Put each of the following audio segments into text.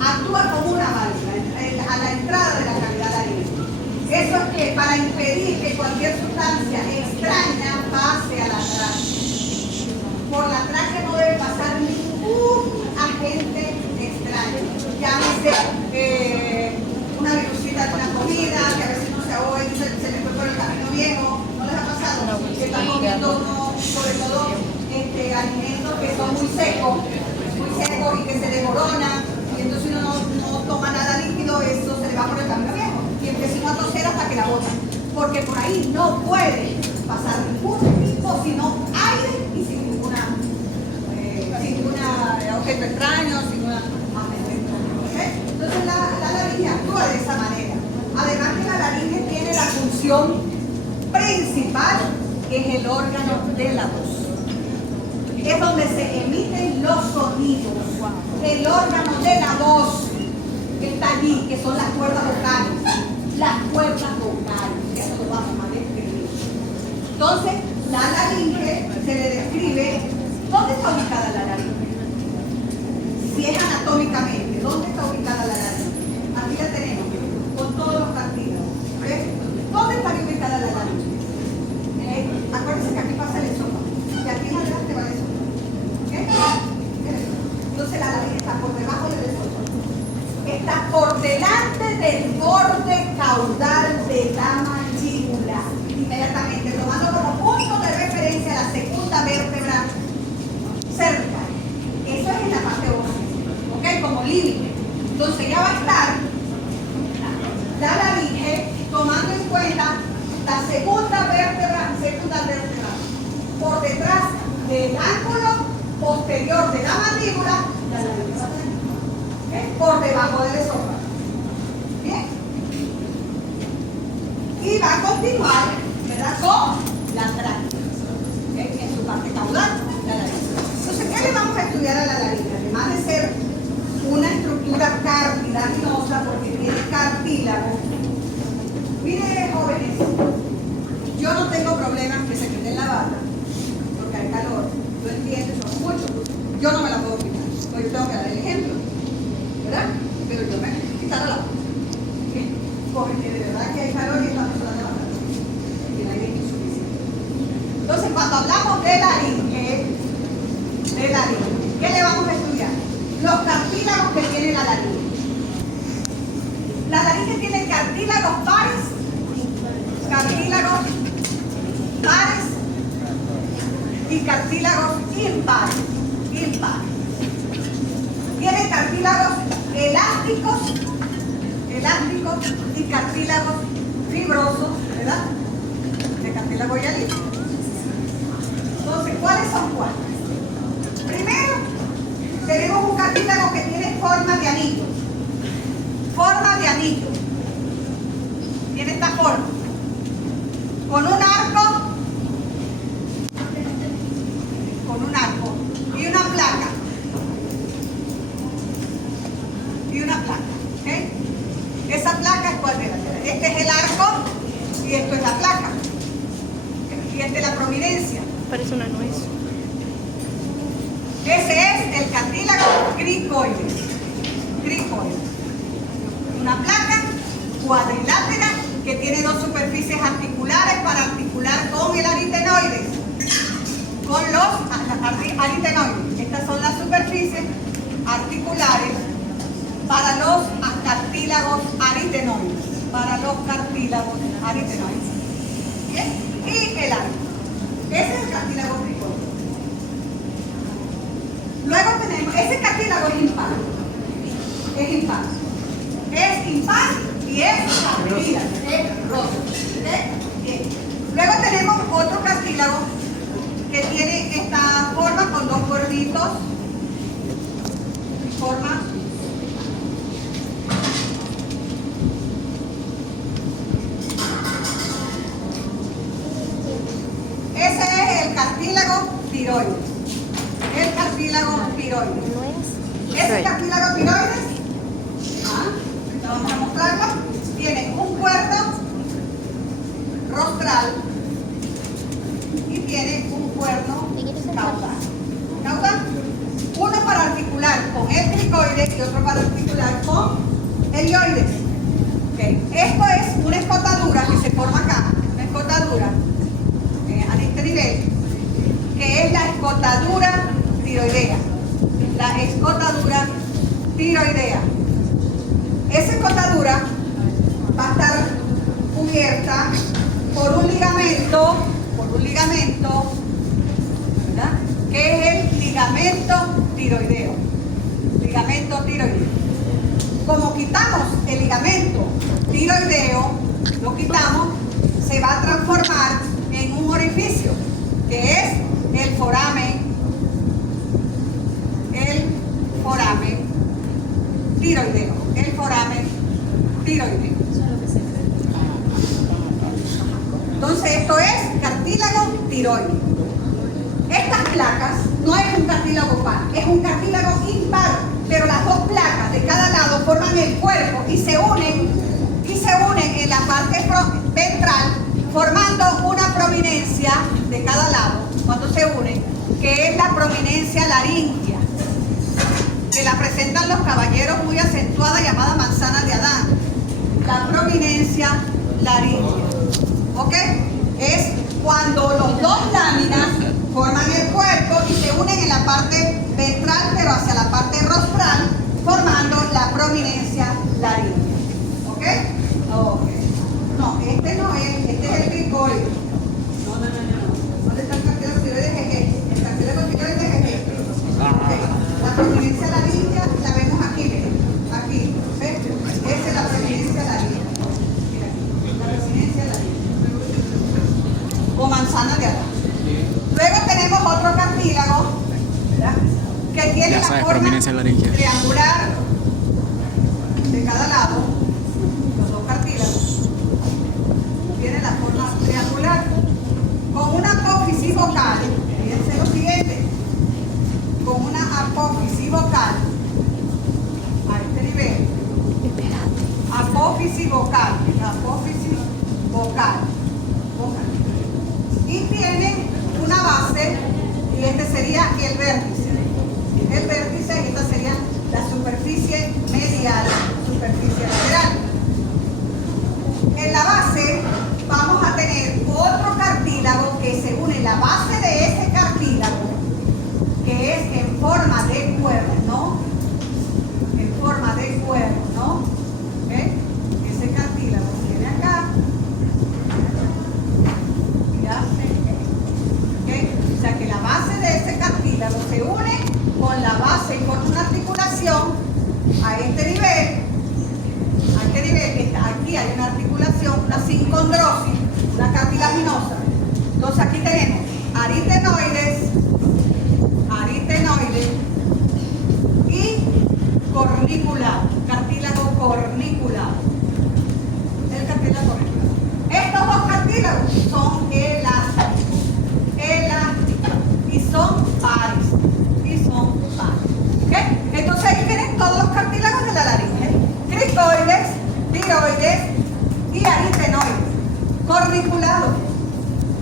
actúa como una válvula a la entrada de la cavidad laringe. Eso es que para impedir que cualquier sustancia extraña pase a la tráquea. Por la tráquea no debe pasar ningún agente extraño. Llámese una virusita de una comida, que a veces no se ahoga y se le fue por el camino viejo. ¿No les ha pasado? Que están comiendo uno, sobre todo alimentos que son muy secos y que se desmoronan, y entonces uno no toma nada líquido, eso se le va por el camino viejo. Y empezamos a toser hasta que la botan. Porque por ahí no puede pasar ningún tipo, sino aire y sin ninguna objeto extraño, sin ninguna agente extraño. ¿Okay? Entonces la laringe actúa de esa manera. Además que la laringe tiene la función principal, que es el órgano de la voz. Es donde se emiten los sonidos. El órgano de la voz está allí, que son las cuerdas vocales. Las cuerdas vocales, que eso lo vamos a describir. Entonces, la laringe se le describe. ¿Dónde está ubicada la laringe? Si es anatómicamente, ¿dónde está ubicada la laringe? Aquí la tenemos, con todos los cartílagos. ¿Ves? ¿Dónde está ubicada la laringe? Acuérdense que aquí pasa el esófago. Y aquí en adelante va el esófago. Entonces la laringe está por debajo del esófago. Está por delante del borde caudal de la mandíbula. Inmediatamente, tomando como punto de referencia la segunda vértebra cervical. Eso es en la parte ósea, ¿ok? Como límite. Entonces ya va a estar la laringe tomando en cuenta la segunda vértebra por detrás del ángulo posterior de la mandíbula, la laringe va a tener, ¿okay? Por debajo del esófago. Bien. Y va a continuar, ¿verdad? Con la tráquea, ¿okay? En su parte caudal, la laringe. Entonces, ¿qué le vamos a estudiar a la laringe? Además de ser una estructura cartilaginosa, porque tiene cartílago. Miren, jóvenes, yo no tengo problemas que se quiten la bata, porque hay calor. Yo entiendo, son muchos. Yo no me la puedo quitar, porque yo tengo que dar el ejemplo, ¿verdad? Pero yo me quitaré la bata. Porque de verdad que hay calor y estamos sudando bastante. Y el aire es insuficiente. Entonces, cuando hablamos de laringe, ¿qué le vamos a estudiar? Los cartílagos que tiene la laringe. La laringe tiene cartílagos pares y cartílagos impares. Tiene cartílagos elásticos y cartílagos fibrosos, ¿verdad? De cartílago hialino. Entonces, ¿cuáles son cuáles? Primero, tenemos un cartílago que tiene forma de anillo. Tiene esta forma. Con un arco y una placa. ¿Okay? Esa placa es cuál de la tela. Este es el arco y esto es la placa. Y esta es la prominencia. Parece una nuez. Ese es el cartílago cricoide. Una placa cuadrilátera que tiene dos superficies articulares para articular con el aritenoides. Con los aritenoides. Estas son las superficies articulares para los cartílagos aritenoides. ¿Bien? Y el arco. Ese es el cartílago cricoide. Luego tenemos, ese cartílago es impar. Es impar y es cartílago. Es rosa. Bien. Luego tenemos otro cartílago que tiene esta forma con dos cuerditos. Forma. Ese es el cartílago tiroides. Ese cartílago tiroides, vamos a mostrarlo, tiene un cuerno rostral y tiene un cuerno caudal. Uno para articular con el cricoide y otro para articular cardiovascular con helioides. Okay. Esto es una escotadura que se forma acá, una escotadura a este nivel, que es la escotadura tiroidea. La escotadura tiroidea. Esa escotadura va a estar cubierta por un ligamento, ¿verdad? Que es el ligamento tiroideo. Ligamento tiroideo. Como quitamos el ligamento tiroideo, lo quitamos, se va a transformar en un orificio, que es el foramen tiroideo. El foramen tiroideo. Entonces esto es cartílago tiroideo. Estas placas no es un cartílago par, es un cartílago impar, pero las dos placas de cada lado forman el cuerpo y se unen en la parte ventral, formando una prominencia de cada lado cuando se unen, que es la prominencia laringea, que la presentan los caballeros muy acentuada, llamada manzana de Adán. La prominencia laringea. ¿Ok? Es cuando los dos láminas forman el cuerpo y se unen en la parte ventral, pero hacia la parte rostral, formando la prominencia laringea. ¿Ok? Ok. No, este no es, este es el cricoide. No. ¿Dónde está el cartílago tiroides? Es este. El cartílago tiroides es este. Okay. La prominencia laringea la vemos aquí, miren. Aquí. ¿Ves? Esa es la prominencia laringea. Mira aquí. La prominencia laringea. O manzana de Adán. Luego tenemos otro cartílago, ¿verdad? Que tiene la forma triangular de cada lado. Los dos cartílagos tienen la forma triangular con una apófisis vocal. Fíjense lo siguiente, con una apófisis vocal a este nivel. Apófisis vocal, y tiene una base, y este sería el vértice. El vértice, y esta sería la superficie medial, superficie lateral. En la base vamos a tener otro cartílago que se une la base de ese cartílago, que es en forma de cuerno, ¿okay? Ese cartílago viene acá. O sea que la base de ese cartílago se une con la base y con una articulación a este nivel, que está aquí hay una articulación, una sincondrosis, una cartilaginosa. Entonces aquí tenemos aritenoides y corniculado, cartílago corniculado. El cartílago corniculado. Estos dos cartílagos son elásticos y son pares. ¿Okay? Entonces ahí tienen todos los cartílagos de la laringe: cricoides, tiroides y aritenoides. Corniculado.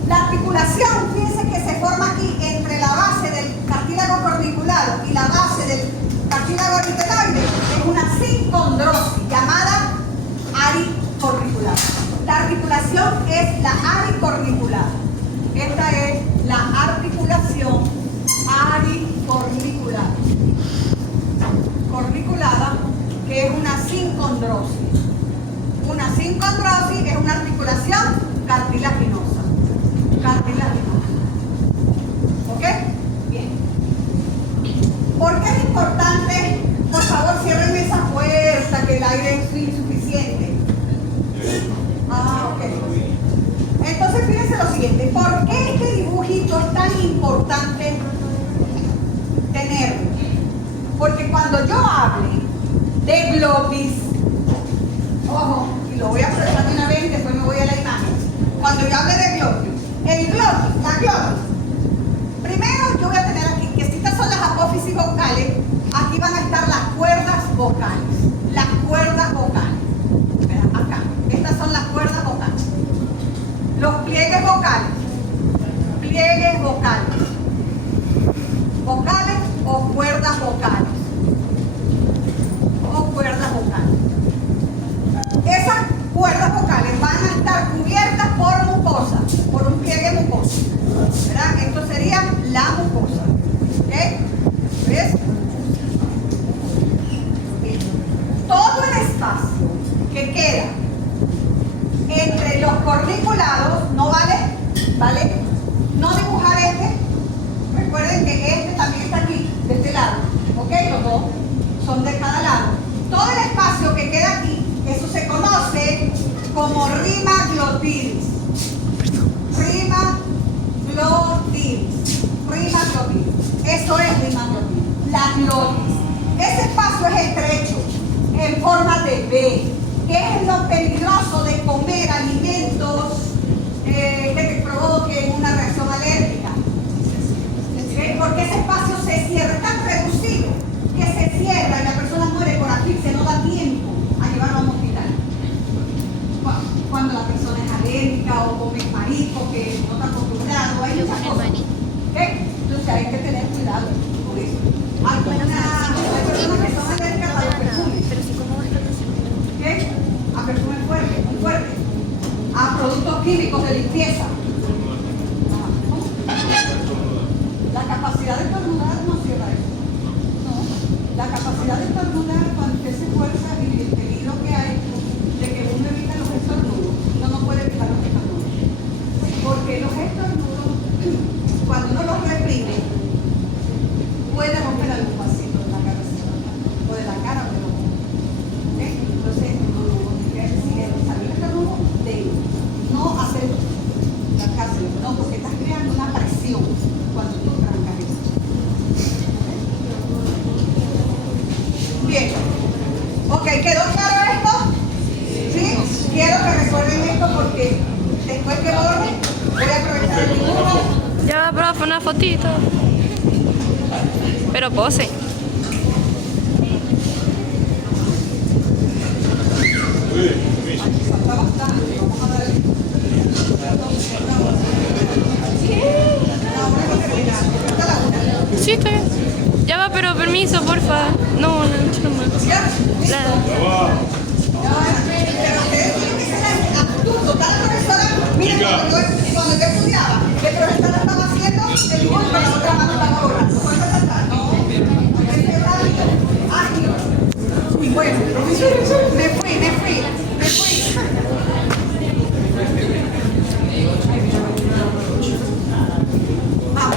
La articulación, fíjense que se forma aquí entre la base del cartílago corniculado y la base del cartílago aritenoide, es una sincondrosis llamada aricorniculada. La articulación es la aricorniculada. Esta es la articulación aricorniculada. Corniculada, que es una sincondrosis. Una sincondrosis es una articulación cartilaginosa. ¿Ok? Bien. ¿Por qué es importante? Por favor, cierren esa puerta, que el aire es insuficiente. Ok. Entonces, fíjense lo siguiente. ¿Por qué este dibujito es tan importante tenerlo? Porque cuando yo hable de glotis, ojo, y lo voy a expresar de una vez y después me voy a la imagen. Cuando yo hable de glotis, el glotis, la glotis, primero yo voy a tener aquí, que si estas son las apófisis vocales, aquí van a estar las cuerdas vocales. Las cuerdas vocales. ¿Verdad? Acá. Estas son las cuerdas vocales. Los pliegues vocales. Pliegues vocales. Vocales o cuerdas vocales. O cuerdas queda entre los corniculados, no vale, ¿vale? No dibujar este. Recuerden que este también está aquí, de este lado, ¿ok? Los dos son de cada lado. Todo el espacio que queda aquí, eso se conoce como rima glotilis. Rima glotilis. Rima glotilis. Eso es rima glotilis. La glotis. Ese espacio es estrecho, en forma de B, que es lo peligroso de comer alimentos que te provoquen una reacción alérgica. Porque ese espacio se cierra, es tan reducido que se cierra y la persona muere por asfixia, no da tiempo a llevarlo a un hospital. Cuando la persona es alérgica o come marisco que no está acostumbrado, hay muchas cosas. Entonces hay que tener cuidado con eso. Hay personas que son alérgicas a los perfumes. A perfumes fuertes, muy fuertes. A productos químicos de limpieza. La capacidad de estornudar no cierra eso. No. La capacidad de estornudar cuando usted se esfuerza y el peligro que hay de que uno evita los estornudos, uno no puede evitar los estornudos. Porque los estornudos, cuando uno los reprime, puede romper algún vasito de la cabeza, o de la cara o de los ojos. Entonces, si salir el estornudo, no hacer la casa, no, porque estás creando una presión cuando tú trancas eso. Bien. Ok, ¿quedó claro esto? ¿Sí? Quiero que recuerden esto porque después que borre, voy a aprovechar el dibujo. Ya va, profe, una fotito. Pero pose. Falta bastante, vamos a darle. Sí, está bien. Ya va, pero permiso, porfa. No, mucho más. ¿Ya? ¿Listo? Pero ustedes tienen que ser astutos. Cada profesora, miren, cuando yo estudiaba, el profesor estaba haciendo el dibujo y con la otra mano estaba borrando. ¿Cuánto está? No, es rápido, ágil. Bueno, me fui. Vamos.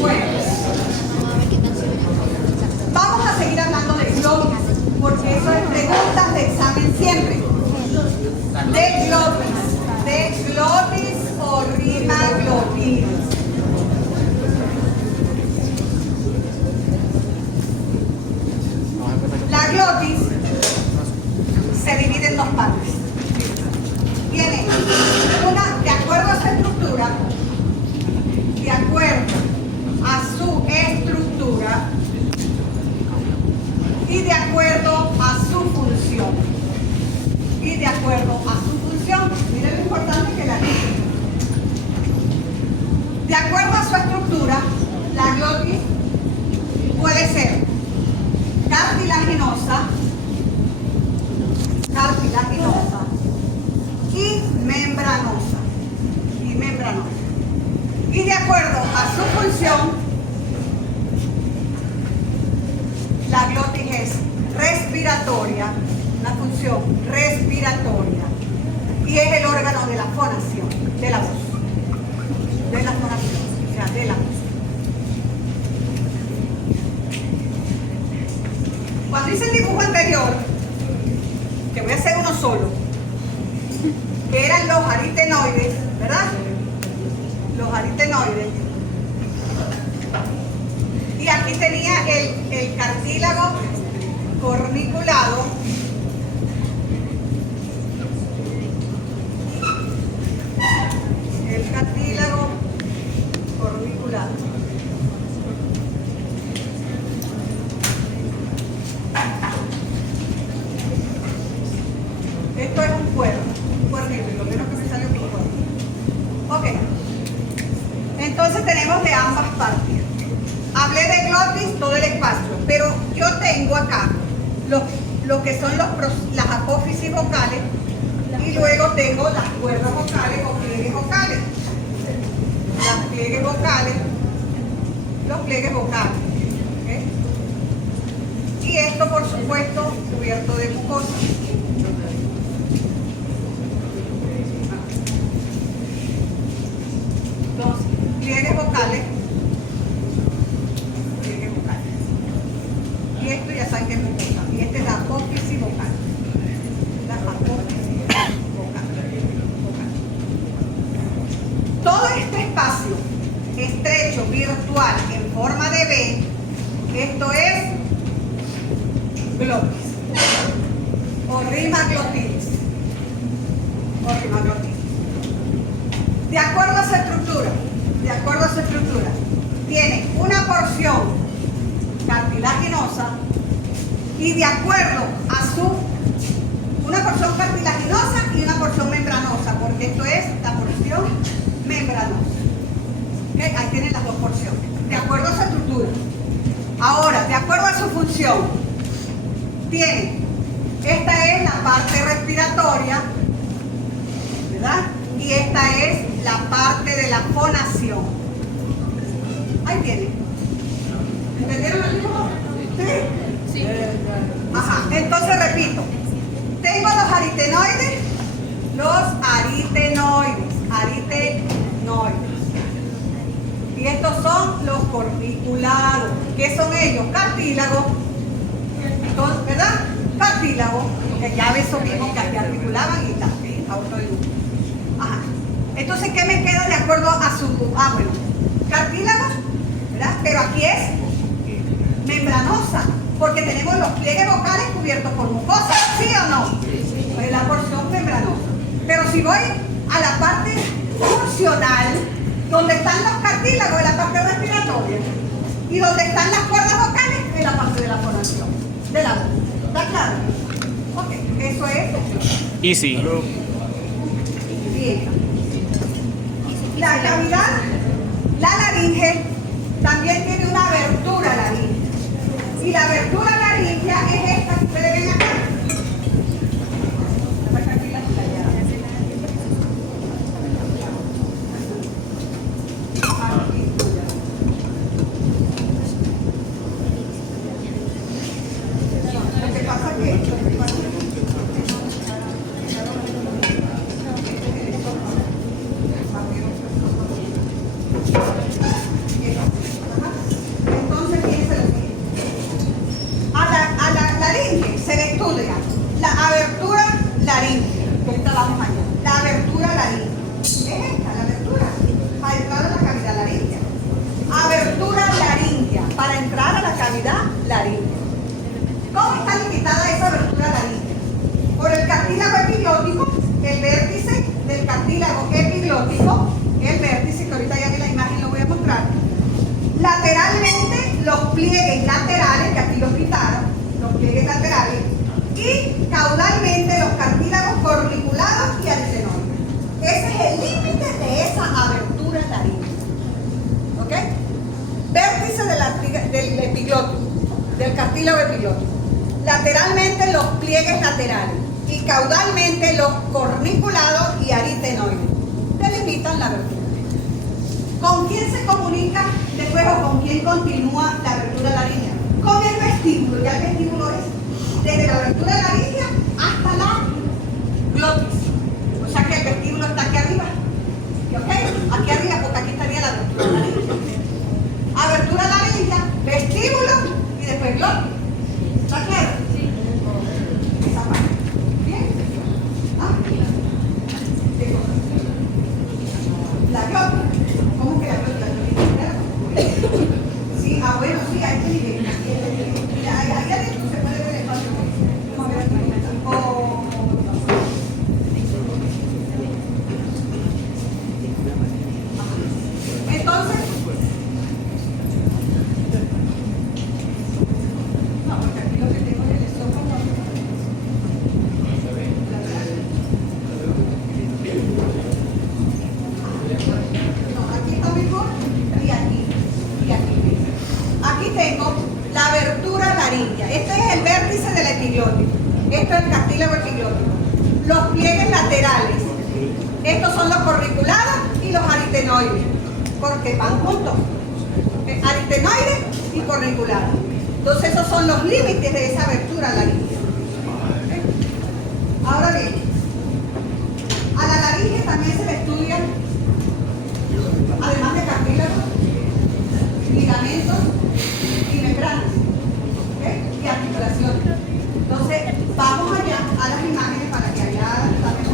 Bueno. Vamos a seguir hablando de glotis, porque eso es preguntas de examen siempre. De glotis o rima glotilis. La glotis se divide en dos partes. Tiene una, de acuerdo a su estructura, y de acuerdo a su función. Miren lo importante que la tiene. De acuerdo a su estructura, la glotis puede ser cartilaginosa y membranosa. Y de acuerdo a su función, la glotis es respiratoria, una función respiratoria, y es el órgano de la fonación, de la voz, de la fonación, o sea, de la voz. Cuando hice el dibujo anterior, que voy a hacer uno solo, que eran los aritenoides, ¿verdad? Los aritenoides. Y aquí tenía el cartílago corniculado. El cartílago corniculado. Esto es un cuernito, lo menos que me sale un cuerno. Ok. Entonces tenemos de ambas partes. Hablé de glotis, todo el espacio, pero yo tengo acá lo que son las apófisis vocales y luego tengo las cuerdas vocales o pliegues vocales. Las pliegues vocales, los pliegues vocales. ¿Okay? Y esto, por supuesto, cubierto de mucosa. Los pliegues vocales. Pliegues vocales. Y esto ya saben que es mucosa. Y esta es la apófisis vocal. La apófisis vocal. Todo este espacio estrecho, virtual, en forma de V, esto es glotis o rima glotitis. De acuerdo a su estructura, tiene una porción cartilaginosa y de acuerdo a una porción cartilaginosa y una porción membranosa, porque esto es la porción membranosa. ¿Okay? Ahí tienen las dos porciones, de acuerdo a su estructura. Ahora, de acuerdo a su función, esta es la parte respiratoria, ¿verdad? Y esta es la parte de la fonación. Ahí tiene. ¿Entendieron el dibujo? ¿Sí? Sí. Ajá, entonces repito. Tengo los aritenoides. Y estos son los corticulados. ¿Qué son ellos? Cartílagos. Entonces, ¿verdad? Cartílagos. Que ya ves eso mismo que aquí articulaban y también a otro dibujo. Ajá. Entonces, ¿qué me queda de acuerdo a su... bueno, cartílagos, ¿verdad? Pero aquí es membranosa, porque tenemos los pliegues vocales cubiertos por mucosa, ¿sí o no? Pues la porción membranosa. Pero si voy a la parte funcional, donde están los cartílagos en la parte respiratoria y donde están las cuerdas vocales en la parte de la fonación, de la voz. ¿Está claro? Ok, eso es. Easy. Bien. La cavidad, la laringe, también tiene una abertura laríngea. Y la abertura laríngea es esta que ustedes ven acá. Lo que pasa es que entonces fíjense lo siguiente. A la laringe se le estudia la abertura laríngea, que ahorita vamos allá. La abertura laríngea. Es esta, la abertura, para entrar a la cavidad laríngea. Abertura laríngea, para entrar a la cavidad laríngea. ¿Cómo está limitada esa abertura laríngea? Por el cartílago epiglótico, el vértice del cartílago epiglótico, el vértice, que ahorita ya en la imagen lo voy a mostrar. Lateralmente, los pliegues laterales, que aquí los quitaron, los pliegues laterales, y caudalmente los cartílagos corniculados y aritenoides. Ese es el límite de esa abertura laríngea. ¿Ok? Vértice del epiglótico, del cartílago epiglótico. Lateralmente los pliegues laterales y caudalmente los corniculados y aritenoides. Delimitan la abertura. ¿Con quién se comunica después o con quién continúa la abertura laríngea? Con el vestíbulo. Ya el vestíbulo es desde la abertura laríngea hasta la glotis. O sea que el vestíbulo está aquí arriba. ¿Ok? Aquí arriba, porque aquí estaría la abertura laríngea. Abertura laríngea, vestíbulo y después glotis. ¿Está claro? Sí. Esa parte. ¿Bien? ¿Ah? ¿Qué cosa? La glotis. ¿Cómo que la glotis? Sí, bueno, sí, hay que nivel. Ahí adentro se puede ver el espacio. Vamos a ver aquí. Entonces, no, porque aquí lo que tengo es el estómago. No, aquí está mejor y aquí. Aquí tengo la abertura laríngea. Este es el vértice del epiglótico. Esto es el cartílago epiglótico. Los pliegues laterales. Estos son los corniculados y los aritenoides, porque van juntos. Aritenoides y corniculados. Entonces esos son los límites de esa abertura laringe. ¿Okay? Ahora bien, a la laringe también se le estudia, además de cartílagos, ligamentos y membranas, ¿okay? Y articulaciones. Entonces vamos allá a las imágenes para que allá también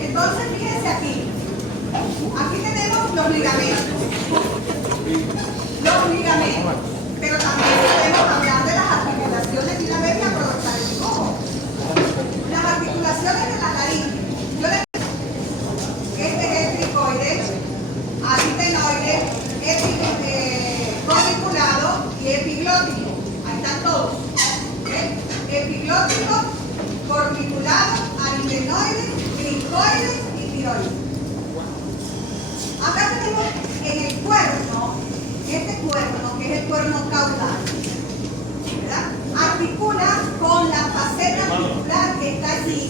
entonces, fíjense aquí. Aquí tenemos los ligamentos. Los ligamentos. Pero también podemos hablar de las articulaciones de una vez y aprovechar el dibujo. Las articulaciones de la laringe. Este es el cricoide, aritenoide, corniculado y epiglótico. Ahí están todos. ¿Okay? Epiglótico, corniculado, aritenoide, cricoides y tiroides. Acá tenemos en el cuerno, este cuerno que es el cuerno caudal, ¿verdad? Articula con la faceta articular que está allí,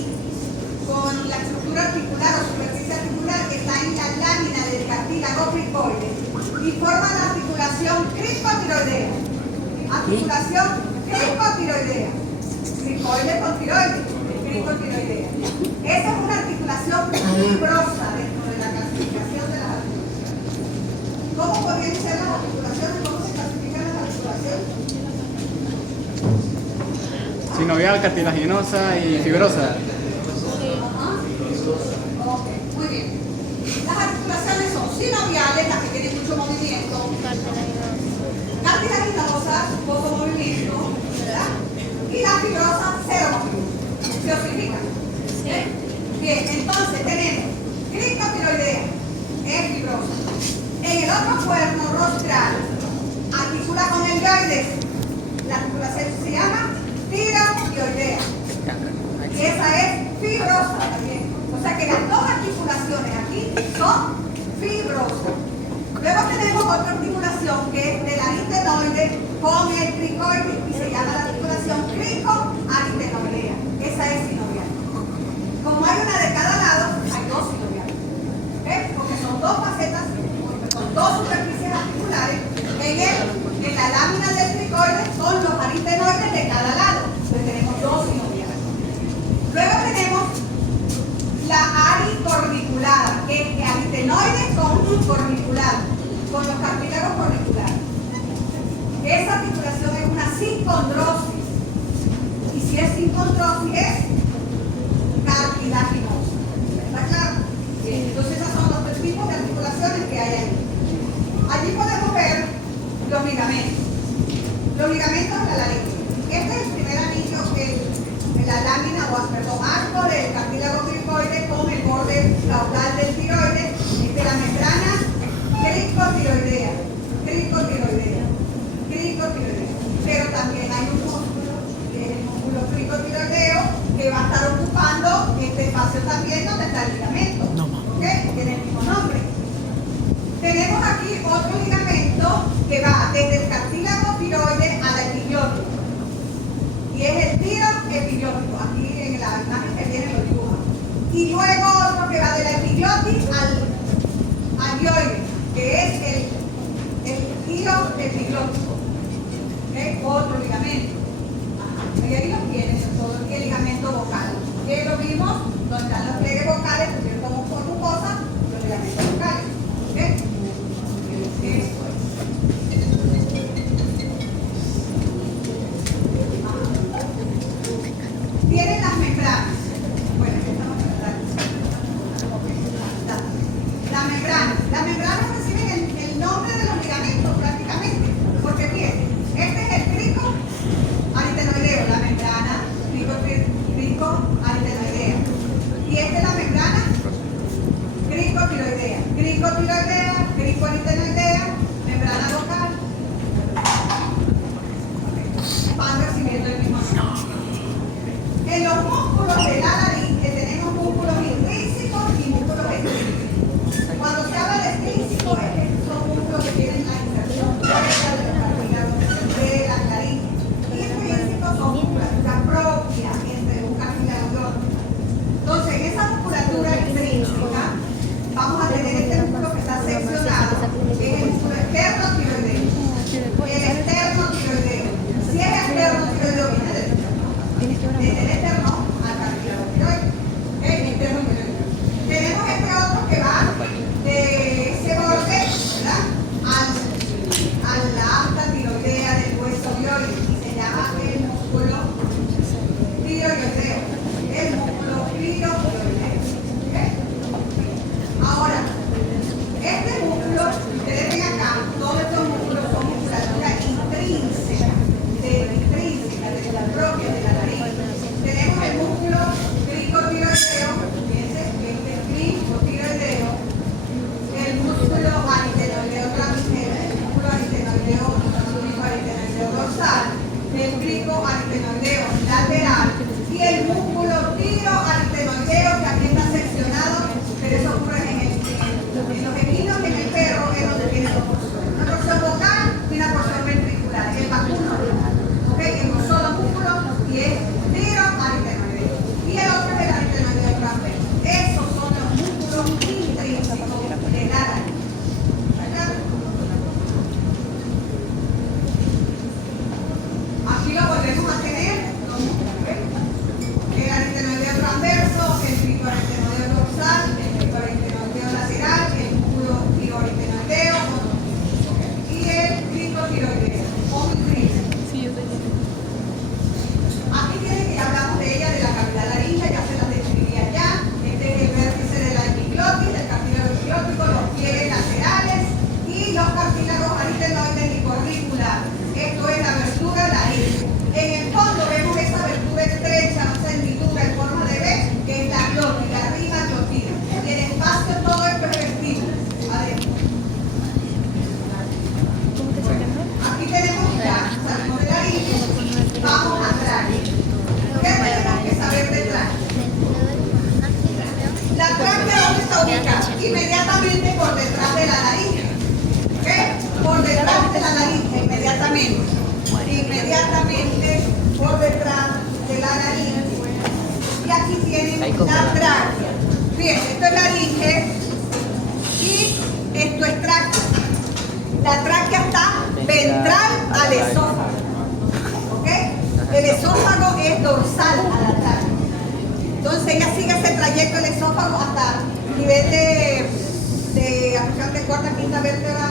con la estructura articular o superficie articular que está en la lámina del cartílago cricoide y forma la articulación cricotiroidea. Articulación cricotiroidea. Cricoide con tiroides, cricotiroidea. Esa es una articulación fibrosa dentro de la clasificación de las articulaciones. ¿Cómo podrían ser las articulaciones? ¿Cómo se clasifican las articulaciones? Sinovial, cartilaginosa y fibrosa. Ok, muy bien. Las articulaciones son sinoviales, las que tienen mucho movimiento, cartilaginosas, poco movimiento, ¿verdad? Y las fibrosas, cero movimiento. ¿Se osifican? Bien, entonces tenemos cricotiroidea, es fibrosa. En el otro cuerno rostral, articula con el dioides. La articulación se llama tiroidea. Esa es fibrosa también. O sea que las dos articulaciones aquí son fibrosas. Luego tenemos otra articulación que es del aritenoide con el cricoide y se llama la articulación crico-aritenoidea. Esa es sinovial. Como hay una de cada lado, hay dos sinoviales. ¿Okay? Porque son dos facetas con dos superficies articulares. En la lámina del cricoide son los aritenoides de cada lado. Entonces tenemos dos sinoviales. Luego tenemos la aricorniculada, que es aritenoide con corniculado, con los cartílagos corniculares. Esa articulación es una sincondrosis. Y si es sincondrosis, es cartilaginosa. ¿Está claro? Bien, entonces esos son los tres tipos de articulaciones que hay ahí. Allí podemos ver los ligamentos. Los ligamentos de la laringe. Este es el primer anillo de la lámina o arco del cartílago cricoide con el borde caudal del tiroides. Esta es la membrana cricotiroidea. Pero también hay un músculo, que es el músculo cricotiroideo, que va a estar ocupando este espacio también donde está el ligamento. ¿Okay? Tiene el mismo nombre. Tenemos aquí otro ligamento que va desde el cartílago tiroide a la epiglótico. Y es el tiro epiglótico. Aquí en la imagen que viene lo dibuja. Y luego otro que va de la epiglotis al dioide, que es el tiro epiglótico. ¿Okay? Otro ligamento. Ajá. Y ahí lo tienes, todo el ligamento vocal. Que lo vimos, donde están los pliegues vocales, porque como por mucosa, los ligamentos vocales. ¿Okay? Eso es. Tienen las membranas. Bueno, aquí estamos las membranas reciben el nombre de los ligamentos prácticamente. Porque fíjense, este es el crico aritenoideo, la membrana crico aritenoidea. Y esta es la membrana cricotiroidea. Cricoaritenoidea, membrana vocal. Van recibiendo el mismo nombre. En los músculos de la laringe tenemos músculos intrínsecos y músculos extrínsecos. Cuando se habla de extrínsecos es que son músculos que tienen la inserción directa de los cartílagos de la laringe. Y intrínsecos son musculatura propia cricotiroideo, fíjense, este cricotiroideo, el músculo aritenoideo transversal, el músculo aritenoideo dorsal, el cricoaritenoideo lateral y el músculo tiroaritenoideo que aquí está seccionado, pero eso ocurre en los equinos y en el perro, es donde tiene dos porciones, una porción vocal y una porción ventricular, el vacuno, ¿ok? En un solo músculo y es tiroaritenoideo. Y el otro es el aritenoideo transversal. Esos son los músculos intrínsecos de la nariz. ¿Verdad? Aquí lo volvemos a tener, el aritenoideo transverso, el cricoaritenoideo dorsal, el cricoaritenoideo lateral, el músculo tiroaritenoideo y el cricotiroideo o intrínseco. Sí, yo sé. Aquí tienen que hablamos de ella, de la cavidad laríngea, ya se las describí allá. Este es el vértice de la epiglotis, del cartílago epiglótico, los pliegues laterales y los cartílagos aritenoides y corriculares. Esto es la abertura laríngea. En el fondo vemos esa abertura estrecha, esa hendidura en forma de B, que es la glotis, la rima glotina. Y el espacio todo esto es vestíbulo. Adentro. Aquí tenemos ya, salimos de la laringe, vamos atrás. ¿Qué tenemos que saber de tráquea? La tráquea, ¿dónde está ubicada? Inmediatamente por detrás de la laringe. ¿Ok? Por detrás de la laringe, inmediatamente. Inmediatamente por detrás de la laringe. Y aquí tienen la tráquea. Fíjense, esto es laringe y esto es tráquea. La tráquea está ventral al esófago. ¿Ok? El esófago es dorsal a la tráquea. Entonces ella sigue ese trayecto del esófago hasta el nivel de cuarta, quinta vértebra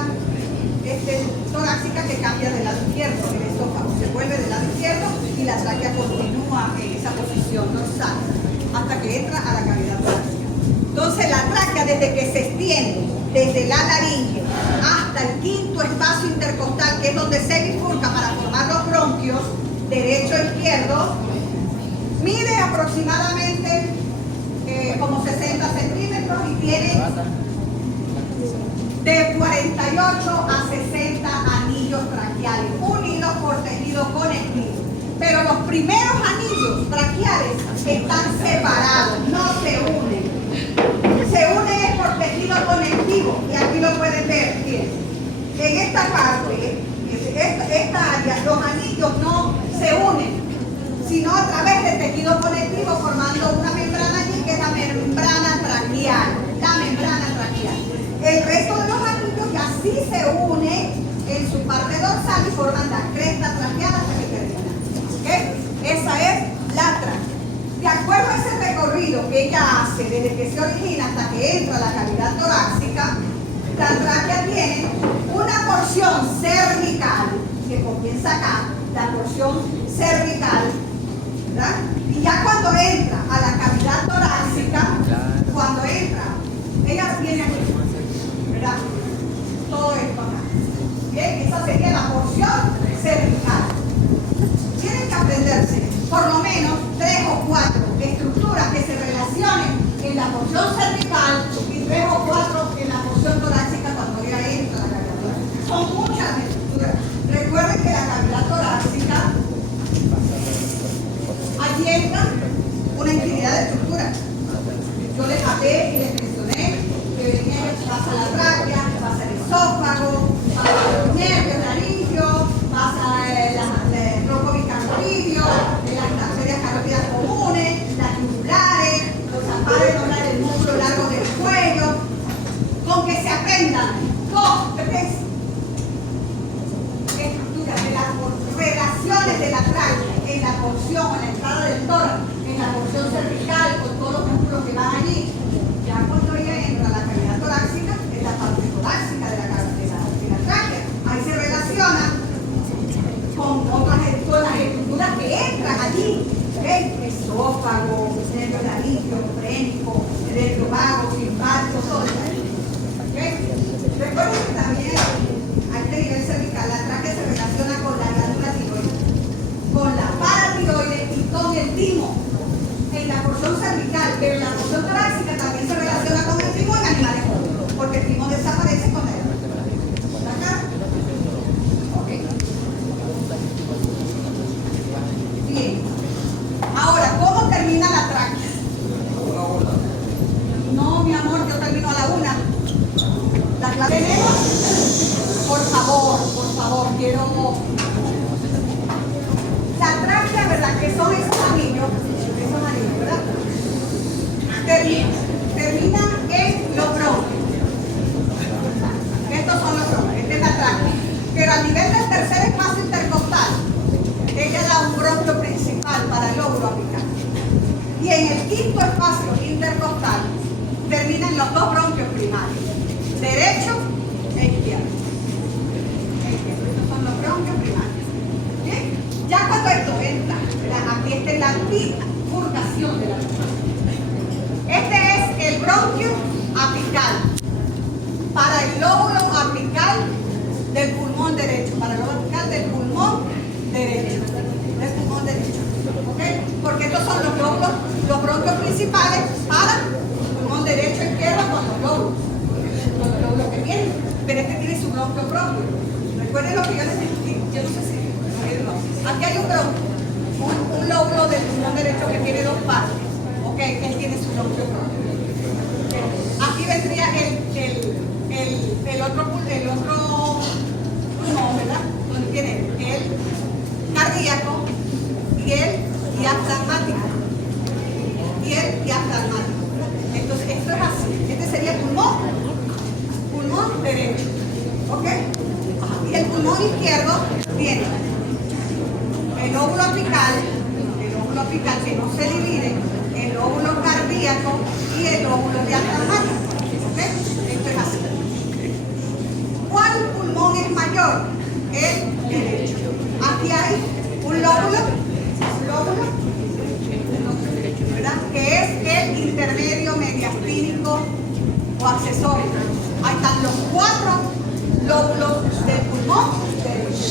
torácica, que cambia del lado izquierdo. El esófago se vuelve del lado izquierdo y la tráquea continúa en esa posición dorsal hasta que entra a la cavidad torácica. Entonces la tráquea, desde que se extiende desde la laringe hasta el quinto espacio intercostal, que es donde se bifurca para formar los bronquios, derecho e izquierdo, mide aproximadamente como 60 centímetros y tiene de 48 a 60 anillos traqueales, unidos por tejido conectivo. Pero los primeros anillos traqueales están separados, no se unen. Se unen es por tejido conectivo, y aquí lo pueden ver, bien. En esta parte, esta área, los anillos no se unen, sino a través del tejido conectivo, formando una membrana allí, que es la membrana traqueal. La membrana traqueal. El resto de los anillos ya sí se unen en su parte dorsal y forman la cresta traqueal hasta que termina. ¿Okay? Esa es la tráquea. De acuerdo a ese recorrido que ella hace desde que se origina hasta que entra a la cavidad torácica, la tráquea tiene una porción cervical, que comienza acá, la porción cervical, ¿verdad? Y ya cuando entra a la cavidad torácica, cuando entra, ella tiene aquí, ¿verdad? Todo esto acá. ¿Bien? Esa sería la porción cervical. Tienen que aprenderse por lo menos 3 o 4 estructuras que se relacionen en la porción cervical y 3 o 4 en la porción torácica cuando ella entra a la cavidad torácica. Son muchas estructuras. Recuerden que la cavidad torácica, allí entra una infinidad de estructuras. Yo les hablé y les mencioné que pasa la tráquea, pasa el esófago, pasa los nervios laringeos, pasa el tronco bicarotídeo, las arterias carotidas comunes, las yugulares, los zapatos del músculo largo del cuello. Con que se aprendan 2, 3 estructuras de las relaciones de la tráquea en la porción, en la entrada del tórax, en la porción cervical, con todos los músculos que van allí. Ya cuando ella entra a la cavidad torácica, es la parte torácica de la tráquea. Ahí se relaciona con las estructuras que entran allí. ¿Okay? Esófago, nervio laríngeo, frénico, nervio vago, simpático, todo eso. ¿Okay? Recuerden que también a este nivel cervical la tráquea se relaciona con la glándula tiroides, con la paratiroides y con el timo. En la porción cervical, pero la porción torácica también se relaciona con el timo en animales jóvenes, porque el timo desaparece con la edad. ¿Está acá? Ok. Bien. Ahora, ¿cómo termina la tráquea? No, mi amor, yo termino a la 1. ¿La clave tenemos? Por favor, quiero... La tráquea, ¿verdad? Que son esos anillos, ¿verdad? Termina en los bronquios. Estos son los bronquios, esta es la tráquea. Pero a nivel del tercer espacio intercostal, ella da un bronquio principal para el lóbulo apical. Y en el quinto espacio intercostal terminan los dos bronquios primarios, derecho e izquierdo. Estos son los bronquios primarios. ¿Bien? Ya cuando esto entra, aquí está la bifurcación de la lengua. Este es el bronquio apical para el lóbulo apical del pulmón derecho, para el lóbulo apical del pulmón derecho, ¿ok? Porque estos son los lóbulos, los bronquios principales para el pulmón derecho e izquierdo con los lóbulos que vienen, pero este tiene su bronquio propio. Recuerden lo que yo les dije, yo no sé si aquí hay un bronquio, un lóbulo del pulmón derecho que tiene dos partes, ¿ok? Él tiene su bronquio propio. Aquí vendría el otro pulmón, ¿verdad? Donde tiene el cardíaco y el diafragmático. Entonces, esto es así. Este sería el pulmón derecho, ¿ok? Y el pulmón izquierdo tiene el lóbulo apical que no se divide, el lóbulo cardíaco y el lóbulo diafragmático. ¿Ok? Esto es así. ¿Cuál pulmón es mayor? El derecho. Aquí hay un lóbulo, ¿verdad? Que es el intermedio mediastínico o accesorio. Ahí están los 4 lóbulos del pulmón derecho.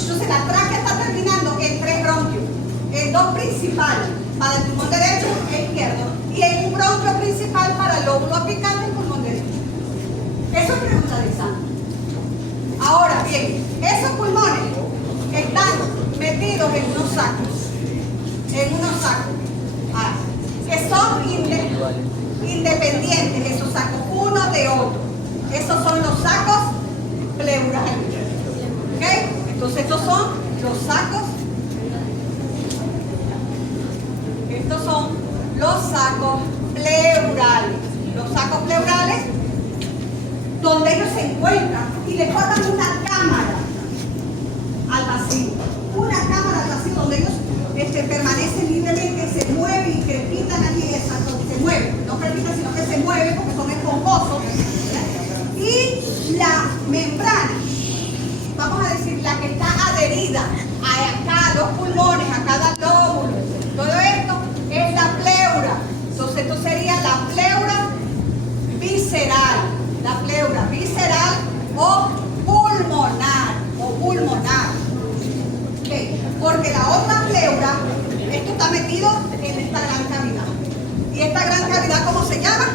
Entonces la tráquea está terminando en 3 bronquios, en 2 principales para el pulmón derecho e izquierdo y en un bronquio principal para el lóbulo apical del pulmón derecho. Eso es pregunta de examen. Ahora bien, esos pulmones están metidos en unos sacos, que son independientes, esos sacos, uno de otro. Esos son los sacos pleurales. ¿Ok? Entonces estos son los sacos. Estos son los sacos pleurales. Los sacos pleurales donde ellos se encuentran y le forman una cámara al vacío. Una cámara al vacío donde ellos permanecen libremente, se mueven y crepitan allí, se mueven, no crepitan sino que se mueven porque son esponjosos. Y la membrana, vamos a decir, la que está adherida a cada los pulmones, a cada lóbulo, todo esto es la pleura. Entonces esto sería la pleura visceral o pulmonar. ¿Okay? Porque la otra pleura, esto está metido en esta gran cavidad. ¿Y esta gran cavidad cómo se llama?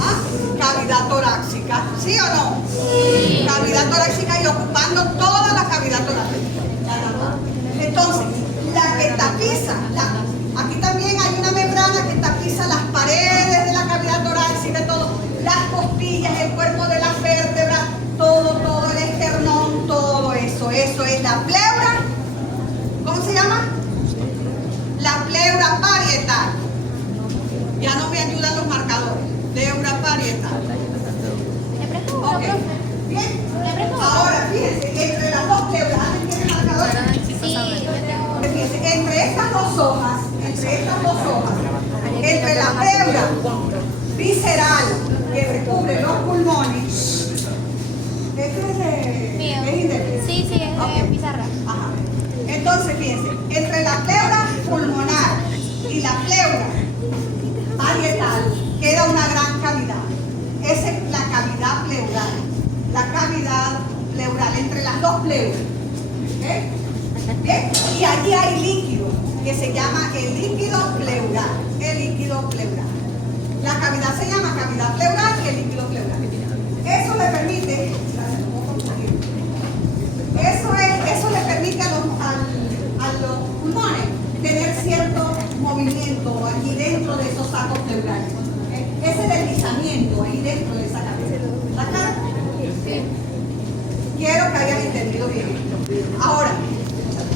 ¿Ah? Cavidad torácica, ¿sí o no? Sí. Cavidad torácica y ocupando toda la cavidad torácica. Entonces, la que tapiza, aquí también hay una membrana que tapiza las paredes de la cavidad torácica, todo, las costillas, el cuerpo de las vértebras, todo el esternón, todo eso es la pleura. ¿Cómo se llama? La pleura parietal. Ya no me ayudan los marcadores. Pleura parietal. Ok. Bien. Ahora fíjense, entre las dos pleuras, ¿alguien tiene marcadores? Sí. Fíjense, entre estas dos hojas, entre la pleura visceral que recubre los pulmones. ¿Esto es de...? Sí, es de pizarra. Ajá. Entonces, fíjense, entre la pleura pulmonar y la pleura parietal queda una gran cavidad. Esa es la cavidad pleural. La cavidad pleural entre las dos pleuras. ¿Okay? ¿Bien? Y allí hay líquido que se llama el líquido pleural. líquido pleural. La cavidad se llama cavidad pleural y el líquido pleural. Eso le permite, eso le permite a los pulmones tener cierto movimiento allí dentro de esos sacos pleurales. Ese deslizamiento ahí dentro de esa cavidad. ¿Está claro? Sí. Quiero que hayan entendido bien esto. Ahora,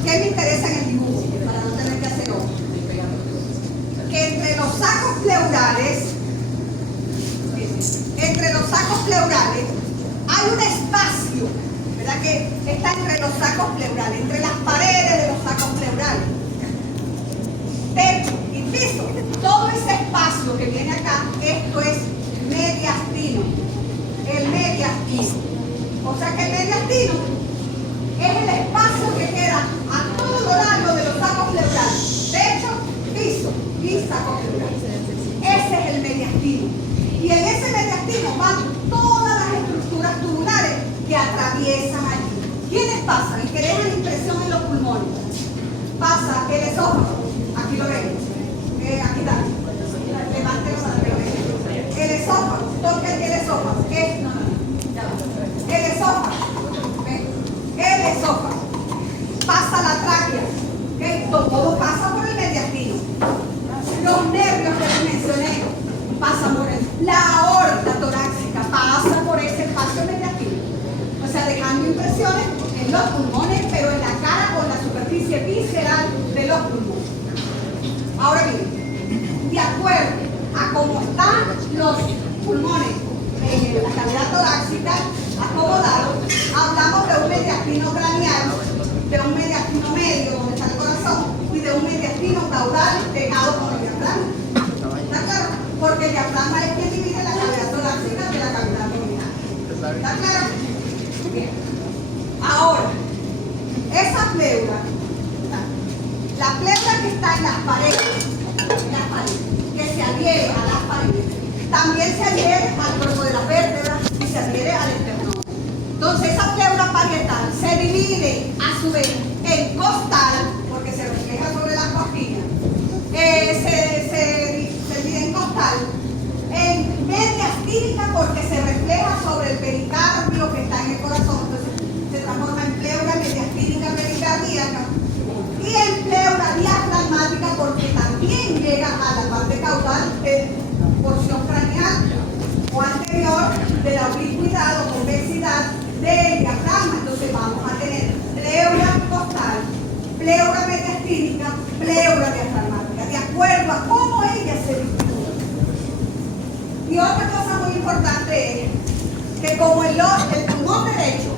¿qué me interesa en el dibujo? Para no tener que hacer otro. Que entre los sacos pleurales hay un espacio, ¿verdad? Que está entre los sacos pleurales, entre las paredes de los sacos pleurales. Techo y piso, todo ese espacio que viene acá, esto es mediastino. El mediastino. O sea que el mediastino es el espacio que queda a todo lo largo de los sacos pleurales. Techo, piso y saco pleural. Ese es el mediastino. Y en ese mediastino van todas las estructuras tubulares que atraviesan allí. ¿Quiénes pasan y que dejan impresión en los pulmones? Pasa el esófago. Aquí lo ven. Aquí está. Levántelo para que lo vean. El esófago. Toque el esófago. El esófago. ¿Ven? El esófago. Pasa la tráquea. ¿Okay? Todo pasa por el mediastino. Los nervios que les mencioné pasan por él. La aorta torácica pasa por ese espacio mediastino. O sea, dejando impresiones en los pulmones, pero en la cara con la superficie visceral de los pulmones. Ahora bien, de acuerdo a cómo están los pulmones en la cavidad torácica acomodados, hablamos de un mediastino craneal, de un mediastino medio donde está el corazón y de un mediastino caudal pegado con el diafragma. ¿Está claro? Porque el diafragma es quien divide la cavidad torácica de la cavidad abdominal. ¿Está claro? Bien. Ahora, esa pleura, la pleura que está en las paredes, que se adhiere a las paredes, también se adhiere al cuerpo de las vértebras y se adhiere al esternón. Entonces, esa pleura parietal se divide a su vez en costal, porque se refleja sobre las costillas, se divide en costal, en mediastínica porque se refleja sobre el pericardio que está en el corazón, entonces se transforma en pleura mediastínica pericardíaca, y en pleura diafragmática porque también llega a la parte caudal de porción craneal o anterior de la ubicuidad o convexidad del diafragma. Entonces vamos a tener pleura costal, pleura mediastínica, pleura diafragmática, de acuerdo a cómo ella se distribuye. Y otra cosa muy importante es que como el pulmón derecho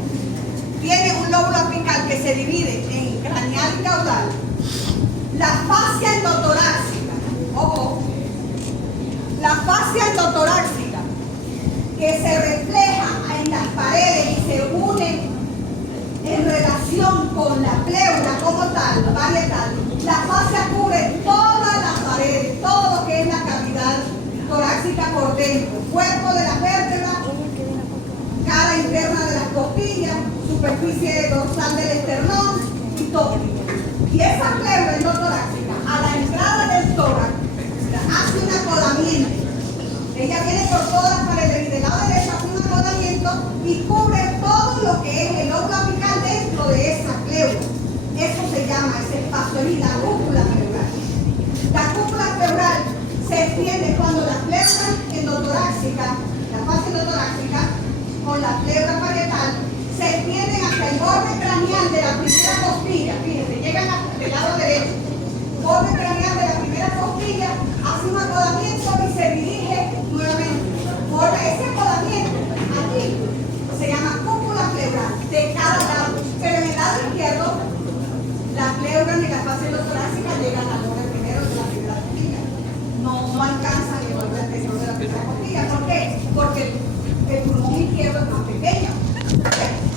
tiene un lóbulo apical que se divide en craneal y caudal, la fascia endotorácica, ojo, la fascia endotorácica que se refleja en las paredes y se une en relación con la pleura como tal, varietal, la fascia cubre todas las paredes, todo lo que es la cavidad torácica por dentro, cuerpo de las vértebras, cara interna de las costillas, superficie dorsal del esternón y todo. Y esa pleura endotorácica, a la entrada del tórax, hace un acodamiento. Ella viene por todas las paredes y del lado derecho hace un acodamiento y cubre todo lo que es el lóbulo apical dentro de esa pleura. Eso se llama ese espacio ahí, la cúpula pleural. La cúpula pleural se extiende cuando la pleura endotorácica, la fascia endotorácica, con la pleura parietal, se extienden hasta el borde craneal de la primera costilla. Fíjense, llegan hasta el lado derecho. Borde craneal de la primera costilla, hace un acodamiento y se dirige nuevamente. Por ese acodamiento, aquí, se llama cúpula pleural, de cada lado. Pero en el lado izquierdo, la pleura ni la fascia endotorácica llegan al borde primero de la primera costilla. No alcanzan el borde anterior de la primera costilla. ¿Por qué? Porque el pulmón izquierdo es más pequeño.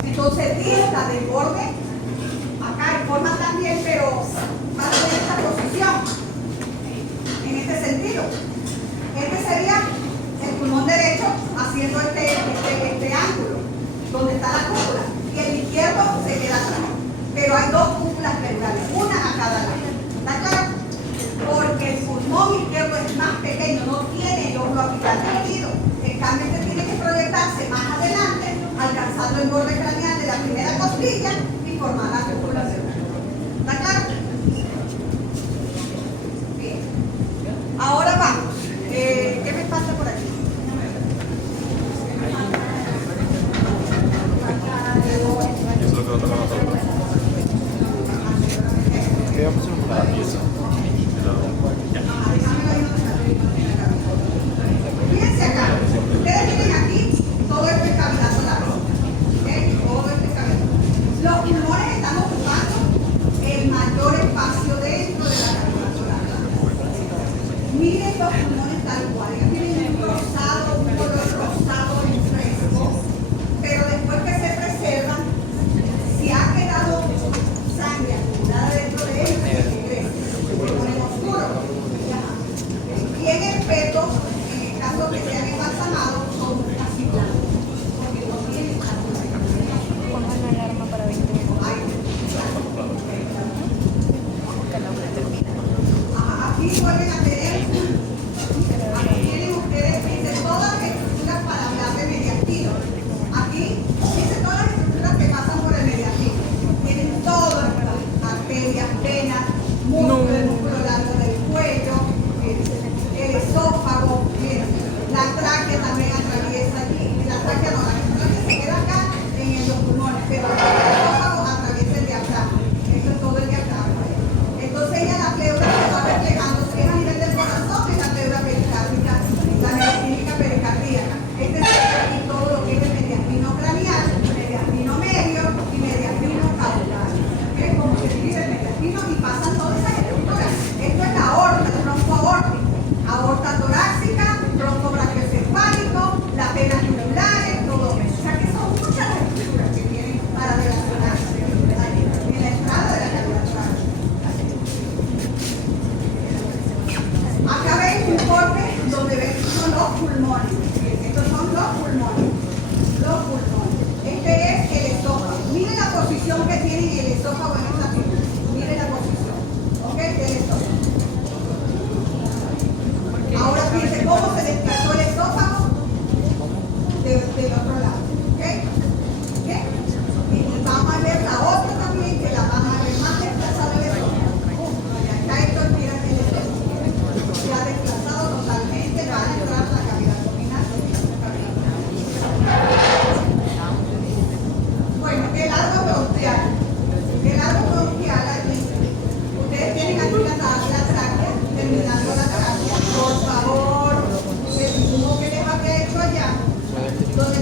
Entonces dista del borde, acá en forma también, pero va a tener esta posición, en este sentido. Este sería el pulmón derecho haciendo este ángulo, donde está la cúpula, y el izquierdo se queda atrás. Pero hay dos cúpulas pleurales, una a cada lado. ¿Está claro? Porque el pulmón izquierdo es más pequeño el borde craneal de la primera costilla y formar la articulación. ¿Está claro? Bien. Ahora vamos. ¿Qué me falta por aquí? Eso es lo que nos toca a nosotros. ¿Qué vamos a hacer para la pieza? Fíjense acá, ustedes tienen aquí todo este cavidad solar, ¿ok? Todo este cavidad. Los pulmones están ocupando el mayor espacio dentro de la cavidad solar. Miren los pulmones tal cual, ellos tienen un rosado, un color rosado en fresco, pero después que se preservan, si ha quedado sangre acumulada dentro de ellos, se ponen oscuros. Y en el peto, en el caso que sean embalsamados, son casi blancos, porque no tienen Pongan una alarma para 20 minutos. Aquí vuelven a tener, aquí tienen ustedes, dice todas las estructuras para hablar de mediastino. Aquí dice todas las estructuras que pasan por el mediastino. Tienen todo, arterias, venas, músculo, el músculo largo del cuello, el esófago, la tráquea también atraviesa allí, la tráquea no, la tráquea se queda acá en los pulmones, pero el esófago atraviesa el diafragma, eso es todo el diafragma. Entonces ella la pleura se va reflejando, si es a nivel del corazón, es la pleura pericárdica, la mediastínica pericardíaca. Este es aquí todo lo que es el mediastino craneal, mediastino medio y mediastino caudal. ¿Ves cómo se divide el mediastino y pasan todas esas estructuras? Esto es la aorta, el tronco aórtico, aorta torácica, tronco brachiocefálico, las venas yugulares, todo eso. O sea que son muchas las estructuras que tienen para relacionarse en la entrada de la cavidad torácica. Acá ven un corte donde ven que son los pulmones. Estos son los pulmones. Los pulmones. Este es el esófago. Miren la posición que tiene el esófago en esta figura. Miren la posición. ¿Ok? Del esófago. Ahora fíjense cómo se desplazó el esófago del otro lado. ¿Ok? ¿Ok? Y vamos a ver la otra también, que la van a ver más desplazada el esófago. Ya está esto, mira el esófago. Ya desplazado totalmente, van a entrar a la cavidad abdominal. Bueno, el árbol bronquial. El árbol bronquial allí. Ustedes tienen aquí la tráquea, terminando la tráquea. Por favor, el dibujo que les había hecho allá, donde